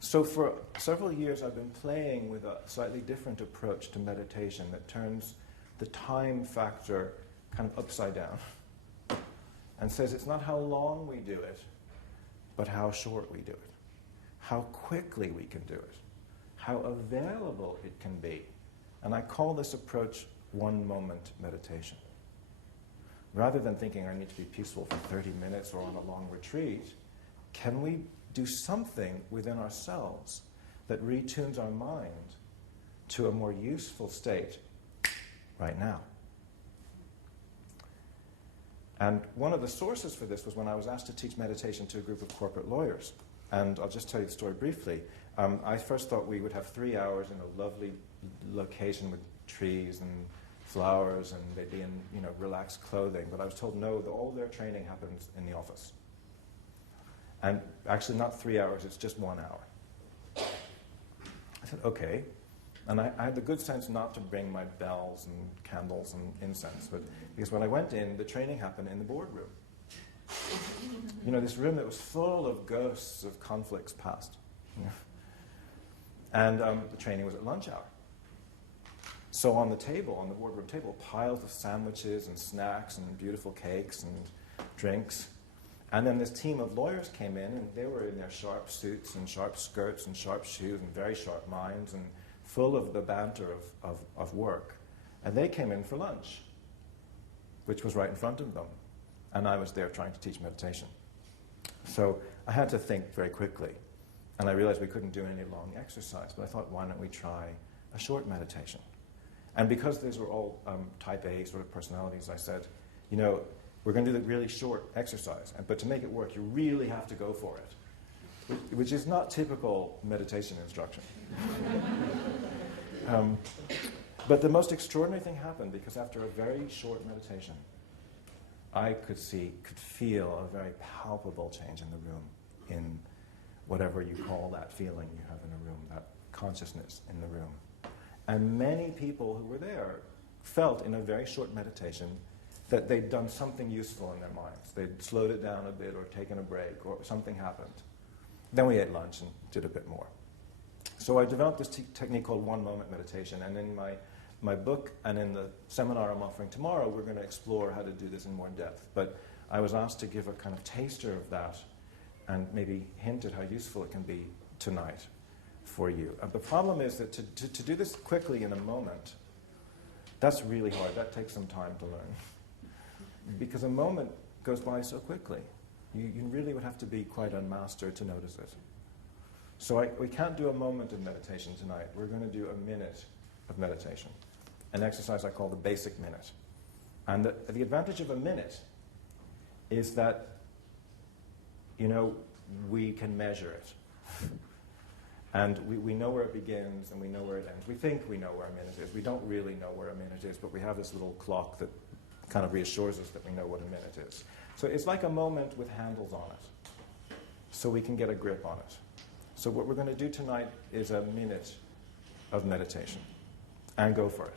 So for several years I've been playing with a slightly different approach to meditation that turns the time factor kind of upside down and says it's not how long we do it, but how short we do it, how quickly we can do it, how available it can be. And I call this approach one-moment meditation. Rather than thinking I need to be peaceful for 30 minutes or on a long retreat, can we do something within ourselves that retunes our mind to a more useful state right now? And one of the sources for this was when I was asked to teach meditation to a group of corporate lawyers. And I'll just tell you the story briefly. I first thought we would have 3 hours in a lovely location with trees and flowers, and they'd be in relaxed clothing. But I was told, no, all their training happens in the office. And actually not 3 hours, it's just 1 hour. I said, okay. And I had the good sense not to bring my bells and candles and incense, but because when I went in, the training happened in the boardroom. This room that was full of ghosts of conflicts past. And the training was at lunch hour. So on the table, on the boardroom table, piles of sandwiches and snacks and beautiful cakes and drinks. And then this team of lawyers came in, and they were in their sharp suits and sharp skirts and sharp shoes and very sharp minds and full of the banter of work. And they came in for lunch, which was right in front of them. And I was there trying to teach meditation. So I had to think very quickly. And I realized we couldn't do any long exercise. But I thought, why don't we try a short meditation? And because these were all type A sort of personalities, I said, we're going to do the really short exercise. But to make it work, you really have to go for it, which is not typical meditation instruction. But the most extraordinary thing happened, because after a very short meditation, I could feel a very palpable change in the room, in whatever you call that feeling you have in a room, that consciousness in the room. And many people who were there felt in a very short meditation that they'd done something useful in their minds. They'd slowed it down a bit or taken a break or something happened. Then we ate lunch and did a bit more. So I developed this technique called one-moment meditation, and in my book and in the seminar I'm offering tomorrow, we're going to explore how to do this in more depth. But I was asked to give a kind of taster of that and maybe hint at how useful it can be tonight for you. The problem is that to do this quickly in a moment, that's really hard. That takes some time to learn. Because a moment goes by so quickly. You really would have to be quite unmastered to notice it. So we can't do a moment of meditation tonight. We're going to do a minute of meditation, an exercise I call the basic minute. And the advantage of a minute is that, we can measure it. And we know where it begins and we know where it ends. We think we know where a minute is. We don't really know where a minute is, but we have this little clock that kind of reassures us that we know what a minute is. So it's like a moment with handles on it, so we can get a grip on it. So what we're going to do tonight is a minute of meditation, and go for it.